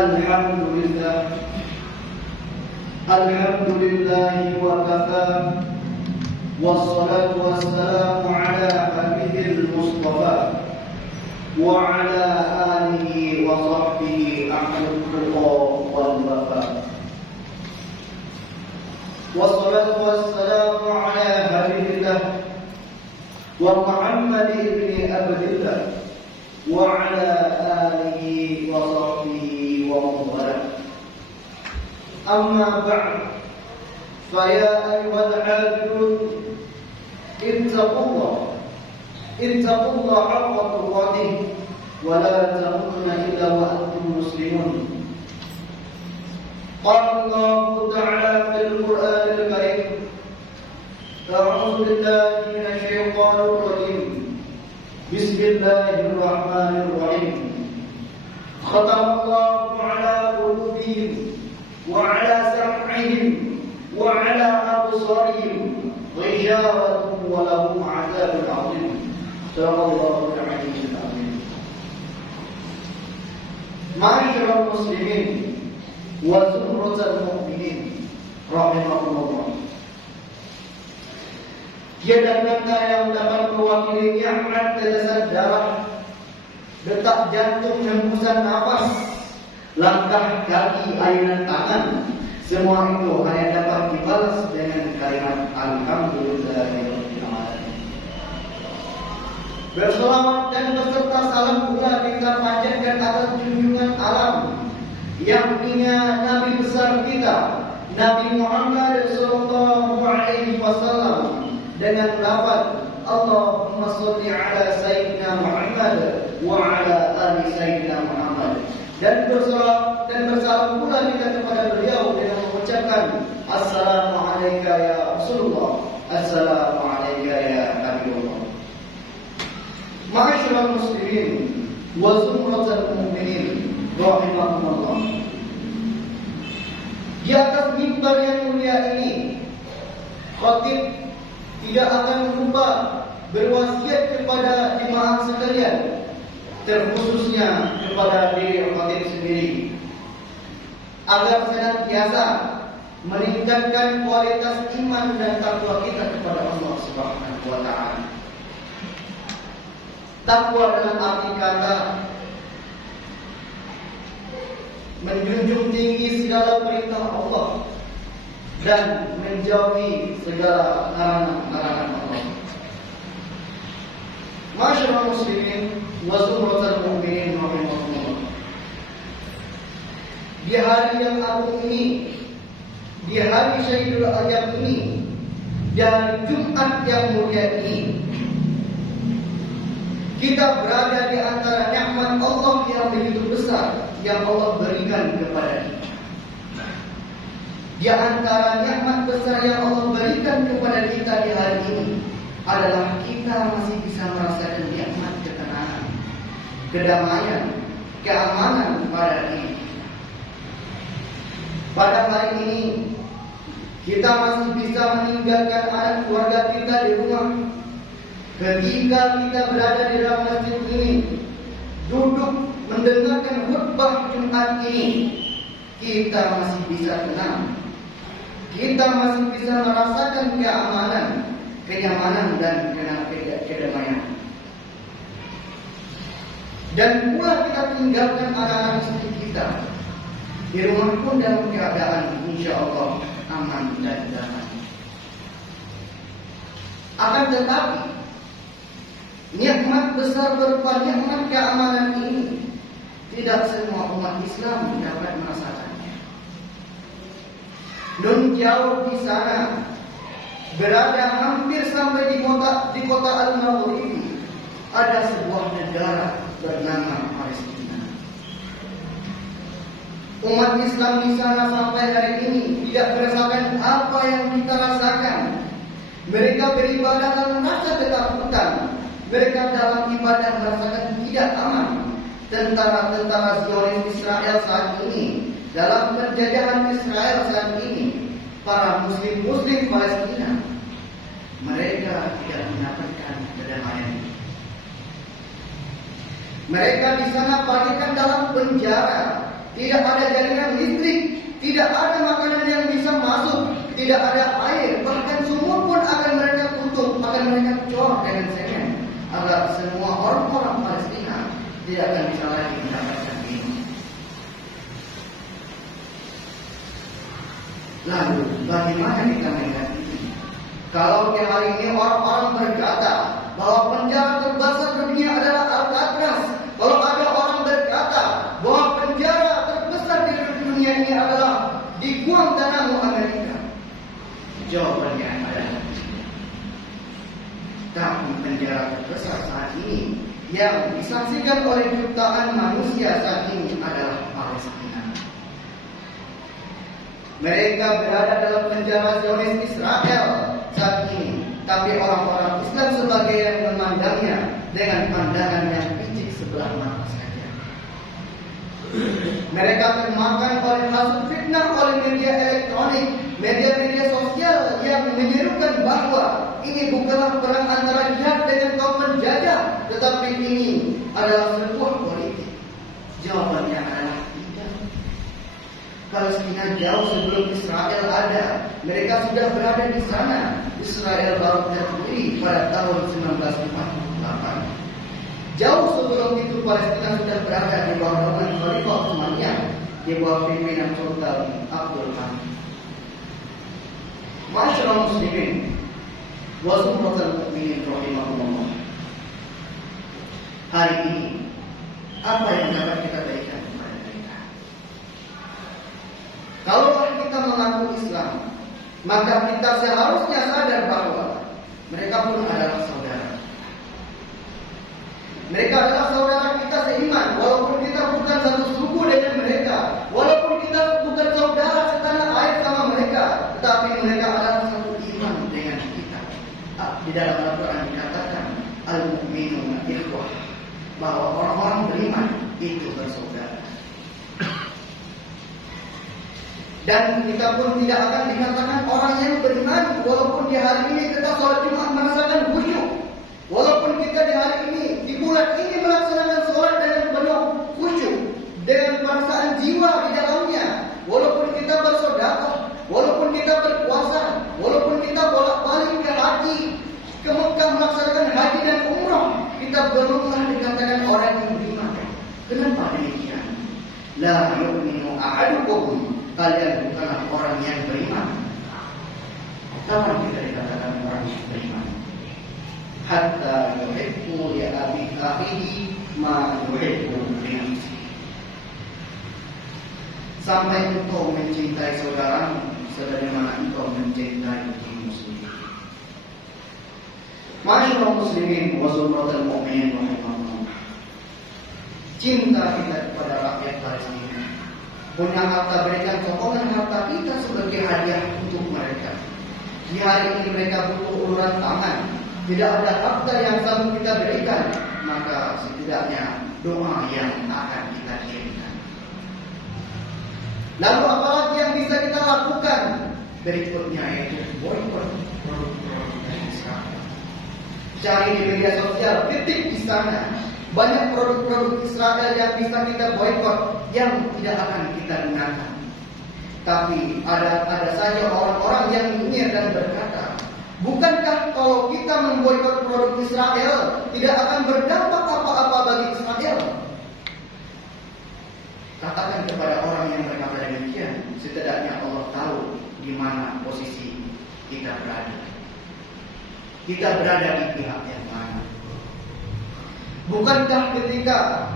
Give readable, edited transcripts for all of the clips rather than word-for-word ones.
Alhamdulillah wa kafa. Wassalatu wassalamu ala habibih Mustafa wa ala alihi wa sahbihi ahlul tuqa wal wafa. Wassalatu wassalamu ala habibillah wa Muhammad ibn Abdillah wa ala alihi wa sahbihi wa man. Amma ba'd, faya ayyuhal abidun ittaqullah haqqa tuqatih wa la tamutunna illa wa antum muslimun. Qala Allah ta'ala fil Qur'anil Karim, a'udzu billahi minasy syaithanir rajim. Bismillahirrahmanirrahim. Khatamallahu ala qulubihim wa ala sam'ihim wa ala absarihim ghishaawatun wa lahum 'adzabun 'adzim. Sallallahu alaihi wasallam. Ma'asyiral muslimin wa zumratal mu'minin rahimakumullah. Tiada kata yang dapat mewakili nikmat tetesan darah, detak jantung, hembusan nafas, langkah kaki, ayunan tangan, semua itu hanya dapat dibalas dengan kalimat Alhamdulillahirabbil alamin. Berselawat dan beserta salam pula kita panjatkan atas junjungan alam, yakni Nabi besar kita, Nabi Muhammad sallallahu alaihi wasallam, dengan lafaz Allahumma sholli ala sayyidina Muhammad wa ala ali sayyidina Muhammad. Dan bersalawat dan bersalam pula kita kepada beliau dengan mengucapkan Assalamu alayka ya Rasulullah, Assalamu alayka ya Habibullah. Ma'asyiral muslimin wa zumratal mu'minin rahimakumullah. Di atas mimbar yang mulia ini, khatib tidak akan lupa berwasiat kepada jemaah sekalian, terkhususnya kepada diri khatib sendiri, agar senantiasa meningkatkan kualitas iman dan takwa kita kepada Allah Subhanahu wa taala. Takwa dalam arti kata menjunjung tinggi segala perintah Allah dan menjauhi segala larangan Allah. Ma'asyiral muslimin wa zumratal mu'minin rahimakumullah. Di hari yang agung ini, di hari Syahidul Ayyam ini, dan Jumat yang mulia ini, kita berada di antara nikmat Allah yang begitu besar yang Allah berikan kepada kita. Di antara nikmat besar yang Allah berikan kepada kita di hari ini adalah kita masih bisa merasakan nikmat ketenangan, kedamaian, keamanan pada diri. Pada hari ini kita masih bisa meninggalkan anak keluarga kita di rumah. Ketika kita berada di dalam masjid ini, duduk mendengarkan khutbah Jumat ini, kita masih bisa tenang. Kita masih bisa merasakan keamanan, kenyamanan dan kedamaian. Dan pula kita tinggalkan anak-anak istri kita di rumah pun dalam keadaan insya Allah aman dan damai. Akan tetapi nikmat besar berupa nikmat keamanan ini tidak semua umat Islam dapat merasakannya. Nun jauh di sana, berada hampir sampai di kota Al-Maghribi, ada sebuah negara bernama Palestina. Umat Islam di sana sampai hari ini tidak merasakan apa yang kita rasakan. Mereka beribadah dalam rasa ketakutan. Mereka dalam ibadah merasakan tidak aman. Tentara-tentara Zionis Israel saat ini, dalam penjajahan Israel saat ini, para muslim Palestina, mereka tidak mendapatkan kedamaian. Mereka di sana bagaikan dalam penjara, tidak ada jaringan listrik, tidak ada makanan yang bisa masuk, tidak ada air, bahkan sumur pun akan mereka tutup, akan mereka cor dengan semen, agar semua orang-orang Palestina tidak akan bisa lagi mendapatkan minum. Lalu bagaimana kita melihat ini? Kalau di hari ini orang-orang berkata bahwa penjara terbesar dunia adalah Alcatraz, kalau ada orang berkata bahwa penjara terbesar di dunia ini adalah di Guantanamo, Amerika, jawabannya adalah tapi penjara terbesar saat ini yang disaksikan oleh jutaan manusia saat ini adalah Palestina. Mereka berada dalam penjara Zionis Israel saat ini, tapi orang-orang Islam sebagai yang memandangnya dengan pandangan yang picik sebelah mata saja. Mereka termakan oleh hasut fitnah oleh media elektronik, media-media sosial yang menyerukan bahwa ini bukanlah perang antara jihad dengan kaum penjajah, tetapi ini adalah sebuah politik. Jawabannya adalah tidak. Palestina jauh sebelum Israel ada. Mereka sudah berada di sana. Israel baru berdiri pada tahun 1948. Jauh sebelum itu Palestina sudah berada di bawah naungan Khalifah Utsmaniyah, di bawah pimpinan Sultan Abdul Hamid. Masyaallah muslimin wa zumratul mu'minin rahimahumullah. Hari ini apa yang dapat kita berikan kepada mereka? Kalau kita mengaku Islam, maka kita seharusnya sadar bahwa mereka pun adalah saudara. Mereka adalah saudara kita seiman, walaupun kita bukan satu suku dengan mereka, walaupun kita bukan saudara setanah air sama mereka, tetapi mereka adalah satu iman dengan kita. Di dalam Al-Quran dikatakan al-mu'minuna ikhwah, bahwa orang-orang beriman itu bersaudara. Dan kita pun tidak akan dikatakan orang yang beriman walaupun di hari ini kita sholat Jumat merasakan khusyuk, walaupun kita di hari ini di bulan ini melaksanakan sholat dengan penuh khusyuk, dengan perasaan jiwa di dalamnya, walaupun kita bersedekah, walaupun kita berpuasa, walaupun kita bolak-balik ke haji, ke Mekah melaksanakan haji dan umrah, kita belumlah dikatakan orang yang beriman. Kenapa demikian? La yu'minu ahadukum, kalian bukanlah orang yang beriman. Kapan kita dikatakan orang yang beriman? Hatta yuhibbu li akhihi ma yuhibbu li nafsihi. Sampai engkau mencintai saudaramu sebagaimana engkau mencintai dirimu sendiri. Masyaallah muslimin wa zumratul mu'minin rahimahumullah. Cinta kita kepada rakyat Palestina, punya harta, berikan sokongan harta kita sebagai hadiah untuk mereka. Di hari ini mereka butuh uluran tangan, tidak ada harta yang sanggup kita berikan, maka setidaknya doa yang akan kita kirimkan. Lalu apalagi yang bisa kita lakukan? Berikutnya yaitu boikot produk-produk dari Israel. Cari di media sosial, ketik di sana. Banyak produk-produk Israel yang bisa kita boikot, yang tidak akan kita gunakan. Tapi ada saja orang-orang yang nyinyir dan berkata, bukankah kalau kita memboikot produk Israel tidak akan berdampak apa-apa bagi Israel? Katakan kepada orang yang berkata demikian, setidaknya Allah tahu di mana posisi kita berada. Kita berada di pihak yang mana? Bukankah ketika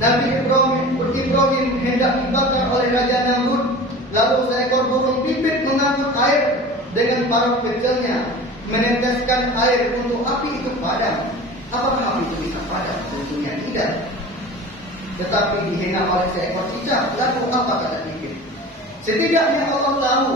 Nabi Ibrahim hendak dibakar oleh Raja Namrud, lalu seekor burung pipit mengangkut air dengan paruh kecilnya, meneteskan air untuk api itu padam? Apakah api itu bisa padam? Tentunya tidak. Tetapi dihina oleh seekor cicak, lalu apa kata pikir? Setidaknya Allah tahu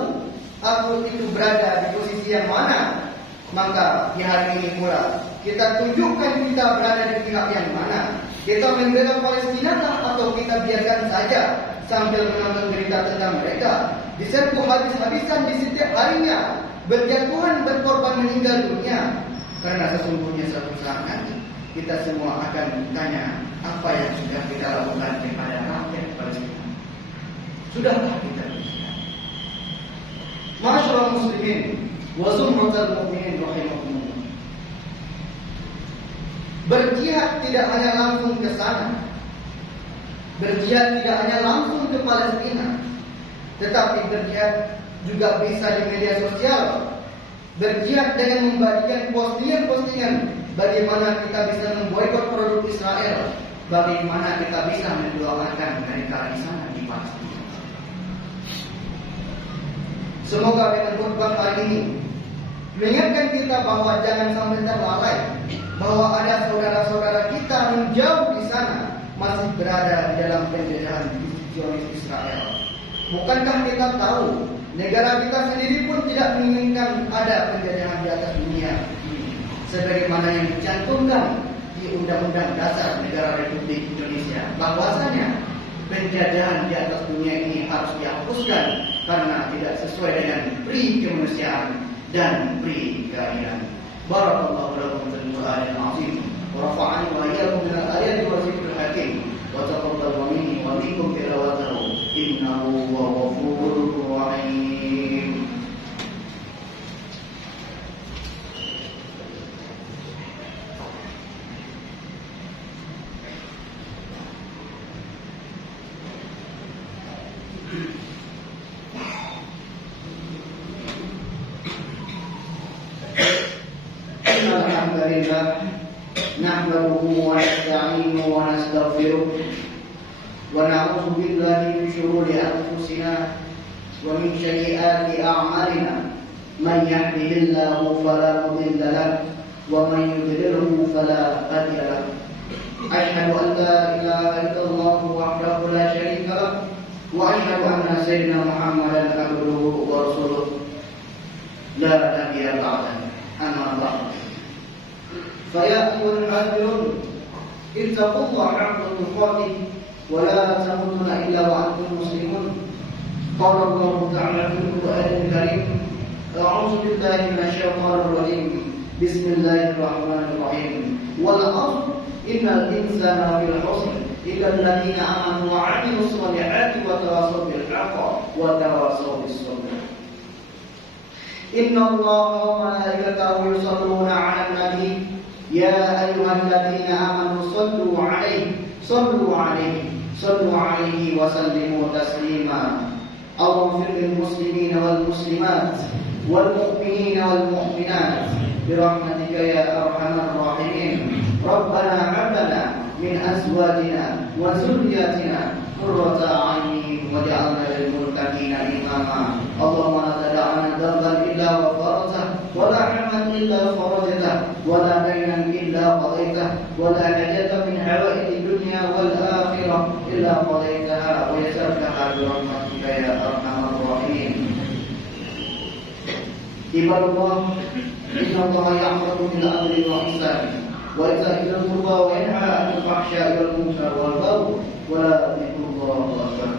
aku itu berada di posisi yang mana. Maka di hari ini pula kita tunjukkan kita berada di pihak yang mana. Kita membela Palestina atau kita biarkan saja sambil menonton berita tentang mereka diserbu habis-habisan di setiap harinya, berjatuhan, berkorban, meninggal dunia. Karena sesungguhnya suatu saat nanti kita semua akan ditanya apa yang sudah kita lakukan kepada rakyat Palestina. Sudahlah kita berjihad. Ma'asyiral muslimin wa zumratal mu'minin rahimakumullah. Berjihad tidak hanya langsung ke sana. Berjihad tidak hanya langsung ke Palestina, tetapi berjihad juga bisa di media sosial. Berjihad dengan membagikan postingan-postingan bagaimana kita bisa memboikot produk Israel, bagaimana kita bisa mendoakan mereka di sana di Palestina. Semoga dengan khutbah hari ini mengingatkan kita bahwa jangan sampai terlalai bahwa ada saudara-saudara kita yang jauh di sana masih berada di dalam penjajahan Zionis Israel. Bukankah kita tahu negara kita sendiri pun tidak menginginkan ada penjajahan di atas dunia sebagaimana yang dicantumkan di Undang-Undang Dasar Negara Republik Indonesia, bahwasanya penjajahan di atas dunia ini harus dihapuskan karena tidak sesuai dengan pri kemanusiaan dan pri keadilan. Barakallahu lakum fil Qur'anil azim wa rafa'ani wa iyyakum min al-ayati wa zikril hakim wa taqabbal minni wa minkum tilawatahu innahu huwal ghafurur rahim. Alhamdulillah nahmaduhu wa nasta'inuhu wa nastaghfiruh wa na'udzu billahi min shururi anfusina wa min sayyiati a'malina man yahdihillahu fala mudilla lahu wa man yudlilhu fala hadiya lahu. Asyhadu an la ilaha illallah wahdahu la syarika lahu wa asyhadu anna sayyidina Muhammadan abduhu wa rasuluh la nabiyya ba'dahu. Amma ba'd. فيا أيها الحاضرون اتقوا الله حق تقاته ولا تموتن إلا وأنتم مسلمون. قال الله تعالى في القرآن الكريم أعوذ بالله من الشيطان الرجيم بسم الله الرحمن الرحيم والعصر إن الإنسان لفي خسر إلا الذين آمنوا وعملوا الصالحات وتواصوا بالحق وتواصوا بالصبر. إن الله وملائكته يصلون على النبي يا أيها الذين آمنوا صلوا عليه وسلموا تسليما. اللهم اغفر للمسلمين والمسلمات والمؤمنين والمؤمنات برحمتك يا أرحم الراحمين. ربنا هب لنا من أزواجنا وذرياتنا قرة أعين واجعلنا للمتقين إماما. اللهم لا تدع لنا ذنبا إلا غفرته ولا حما إلا فرجته ولا دينا إلا قضيته ولا حاجة من حوائج الدنيا والآخرة إلا قضيتها ويسرتها برحمتك يا أرحم الراحمين. عباد الله إن الله يأمر بالعدل والإحسان وإيتاء ذي القربى وينهى عن الفحشاء والمنكر والبغي ولا ذكر الله أكبر.